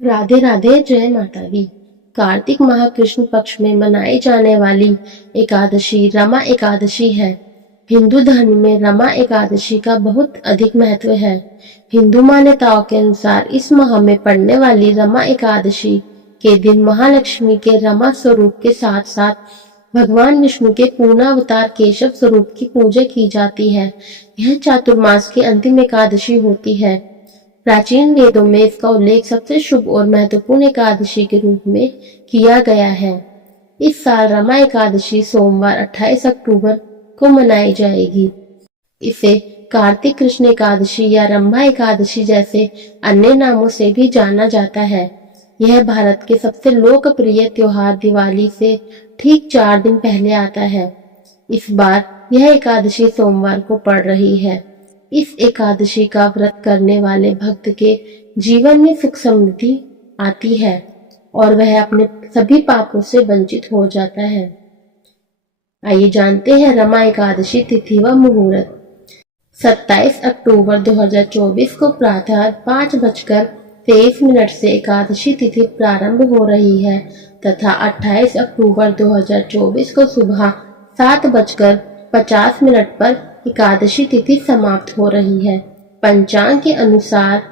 राधे राधे, जय माता दी। कार्तिक माह कृष्ण पक्ष में मनाई जाने वाली एकादशी रमा एकादशी है। हिंदू धर्म में रमा एकादशी का बहुत अधिक महत्व है। हिंदू मान्यताओं के अनुसार इस माह में पड़ने वाली रमा एकादशी के दिन महालक्ष्मी के रमा स्वरूप के साथ साथ भगवान विष्णु के पूर्णावतार केशव स्वरूप की पूजा की जाती है। यह चातुर्मास की अंतिम एकादशी होती है। प्राचीन वेदों में इसका उल्लेख सबसे शुभ और महत्वपूर्ण एकादशी के रूप में किया गया है। इस साल रमा एकादशी सोमवार 28 अक्टूबर को मनाई जाएगी। इसे कार्तिक कृष्ण एकादशी या रंभा एकादशी जैसे अन्य नामों से भी जाना जाता है। यह भारत के सबसे लोकप्रिय त्योहार दिवाली से ठीक 4 दिन पहले आता है। इस बार यह एकादशी सोमवार को पड़ रही है। इस एकादशी का व्रत करने वाले भक्त के जीवन में सुख समृद्धि आती है और वह अपने सभी पापों से वंचित हो जाता है। आइए जानते हैं रमा एकादशी तिथि व मुहूर्त। 27 अक्टूबर 2024 को प्रातः 5:23 से एकादशी तिथि प्रारंभ हो रही है तथा 28 अक्टूबर 2024 को सुबह 7:50 पर एकादशी तिथि समाप्त हो रही है। पंचांग के अनुसार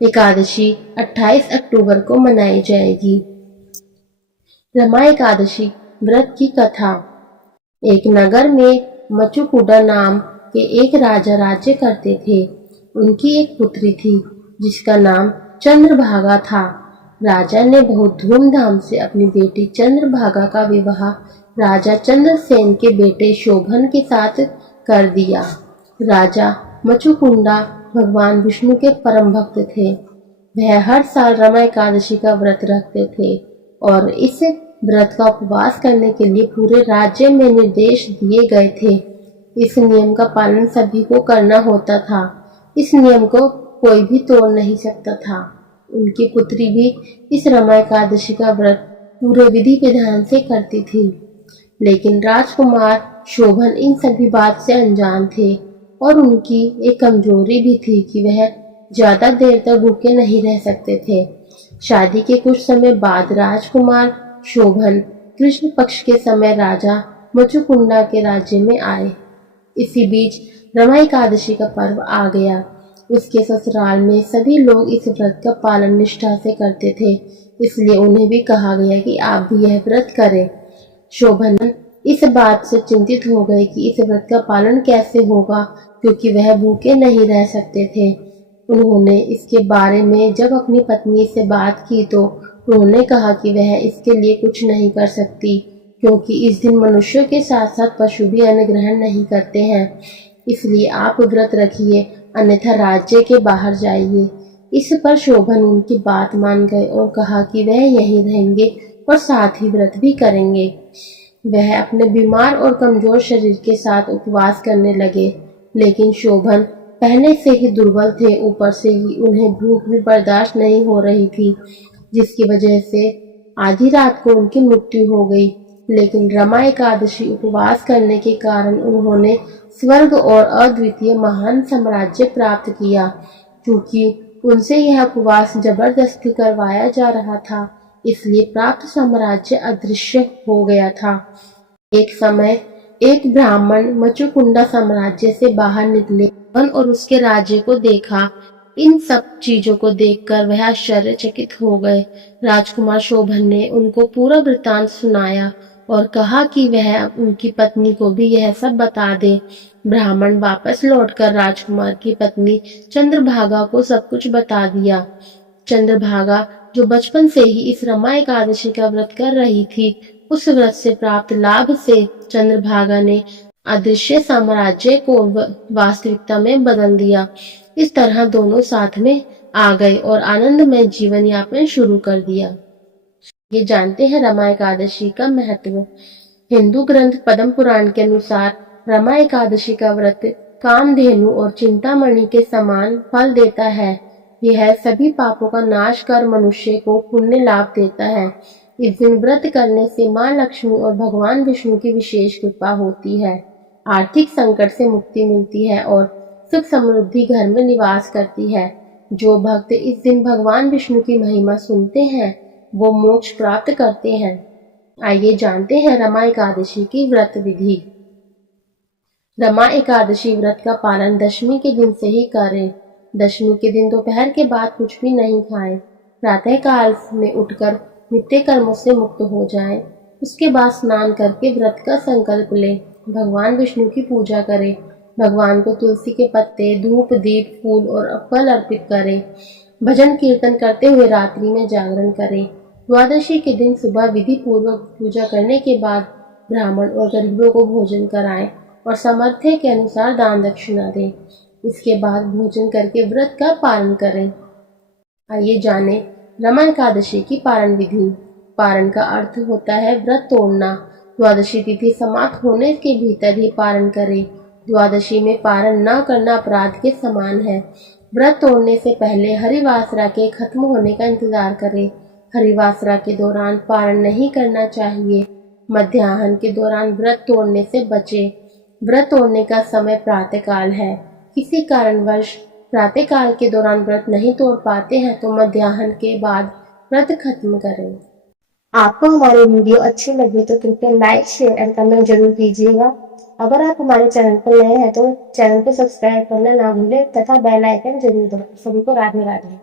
एकादशी 28 अक्टूबर को मनाई जाएगी। रमा एकादशी व्रत की कथा। एक नगर में मचुकुंडा नाम के एक राजा राज्य करते थे। उनकी एक पुत्री थी जिसका नाम चंद्रभागा था। राजा ने बहुत धूमधाम से अपनी बेटी चंद्रभागा का विवाह राजा चंद्रसेन के बेटे शोभन के साथ कर दिया। राजा मचुकुंडा भगवान विष्णु के परम भक्त थे। वह हर साल रमा एकादशी का व्रत रखते थे और इस व्रत का उपवास करने के लिए पूरे राज्य में निर्देश दिए गए थे। इस नियम का पालन सभी को करना होता था। इस नियम को कोई भी तोड़ नहीं सकता था। उनकी पुत्री भी इस रमा एकादशी का व्रत पूरे विधि विधान से करती थी, लेकिन राजकुमार शोभन इन सभी बात से अनजान थे और उनकी एक कमजोरी भी थी कि वह ज्यादा देर तक भूखे नहीं रह सकते थे। शादी के कुछ समय बाद राजकुमार शोभन कृष्ण पक्ष के समय राजा मचुकुंडा के राज्य में आए। इसी बीच रमा एकादशी का पर्व आ गया। उसके ससुराल में सभी लोग इस व्रत का पालन निष्ठा से करते थे, इसलिए उन्हें भी कहा गया कि आप भी यह व्रत करें। शोभन इस बात से चिंतित हो गए कि इस व्रत का पालन कैसे होगा, क्योंकि वह भूखे नहीं रह सकते थे। उन्होंने इसके बारे में जब अपनी पत्नी से बात की तो उन्होंने कहा कि वह इसके लिए कुछ नहीं कर सकती, क्योंकि इस दिन मनुष्यों के साथ साथ पशु भी अन्न ग्रहण नहीं करते हैं। इसलिए आप व्रत रखिए, अन्यथा राज्य के बाहर जाइए। इस पर शोभन उनकी बात मान गए और कहा कि वह यहीं रहेंगे और साथ ही व्रत भी करेंगे। वह अपने बीमार और कमजोर शरीर के साथ उपवास करने लगे, लेकिन शोभन पहले से ही दुर्बल थे। ऊपर से ही उन्हें भूख भी बर्दाश्त नहीं हो रही थी, जिसकी वजह से आधी रात को उनकी मृत्यु हो गई। लेकिन रमा एकादशी उपवास करने के कारण उन्होंने स्वर्ग और अद्वितीय महान साम्राज्य प्राप्त किया। क्योंकि उनसे यह उपवास जबरदस्ती करवाया जा रहा था, इसलिए प्राप्त साम्राज्य अदृश्य हो गया था। एक समय एक ब्राह्मण मचुकुंडा साम्राज्य से बाहर निकले और उसके राज्य को देखा। इन सब चीजों को देखकर वह आश्चर्यचकित हो गए। राजकुमार शोभन ने उनको पूरा वृत्तांत सुनाया और कहा कि वह उनकी पत्नी को भी यह सब बता दे। ब्राह्मण वापस लौटकर राजकुमार की पत्नी चंद्रभागा को सब कुछ बता दिया। चंद्रभागा, जो बचपन से ही इस रमा एकादशी का व्रत कर रही थी, उस व्रत से प्राप्त लाभ से चंद्रभागा ने अदृश्य साम्राज्य को वास्तविकता में बदल दिया। इस तरह दोनों साथ में आ गए और आनंदमय जीवन यापन शुरू कर दिया। ये जानते हैं रमा एकादशी का महत्व। हिंदू ग्रंथ पद्म पुराण के अनुसार रमा एकादशी का व्रत कामधेनु और चिंतामणि के समान फल देता है। यह सभी पापों का नाश कर मनुष्य को पुण्य लाभ देता है। इस दिन व्रत करने से माँ लक्ष्मी और भगवान विष्णु की विशेष कृपा होती है। आर्थिक संकट से मुक्ति मिलती है और सुख समृद्धि घर में निवास करती है। जो भक्त इस दिन भगवान विष्णु की महिमा सुनते हैं वो मोक्ष प्राप्त करते हैं। आइए जानते हैं रमा एकादशी की व्रत विधि। रमा एकादशी व्रत का पालन दशमी के दिन से ही करें। दशमी के दिन दोपहर के बाद कुछ भी नहीं खाएं। प्रातः काल में उठकर नित्य कर्मों से मुक्त हो जाएं। उसके बाद स्नान करके व्रत का संकल्प लें। भगवान विष्णु की पूजा करें। भगवान को तुलसी के पत्ते, धूप, दीप, फूल और फल अर्पित करें। भजन कीर्तन करते हुए रात्रि में जागरण करें। द्वादशी के दिन सुबह विधि पूर्वक पूजा करने के बाद ब्राह्मण और गरीबों को भोजन कराएं और सामर्थ्य के अनुसार दान दक्षिणा दें। उसके बाद भोजन करके व्रत का पालन करें। आइए जाने रमा एकादशी की पारण विधि। पारण का अर्थ होता है व्रत तोड़ना। द्वादशी तिथि समाप्त होने के भीतर ही पारण करें। द्वादशी में पारण न करना अपराध के समान है। व्रत तोड़ने से पहले हरिवासरा के खत्म होने का इंतजार करें। हरिवासरा के दौरान पारण नहीं करना चाहिए। मध्याह्न के दौरान व्रत तोड़ने से बचें। व्रत तोड़ने का समय प्रातःकाल है। किसी कारणवश प्रातःकाल के दौरान व्रत नहीं तोड़ पाते हैं तो मध्याह्न के बाद व्रत खत्म करें। आपको हमारी वीडियो अच्छी लगी तो कृपया लाइक, शेयर एंड कमेंट जरूर कीजिएगा। अगर आप हमारे चैनल पर नए हैं तो चैनल को सब्सक्राइब करना ना भूलें तथा बेल आइकन जरूर दबाएं। सभी को राधे राधे।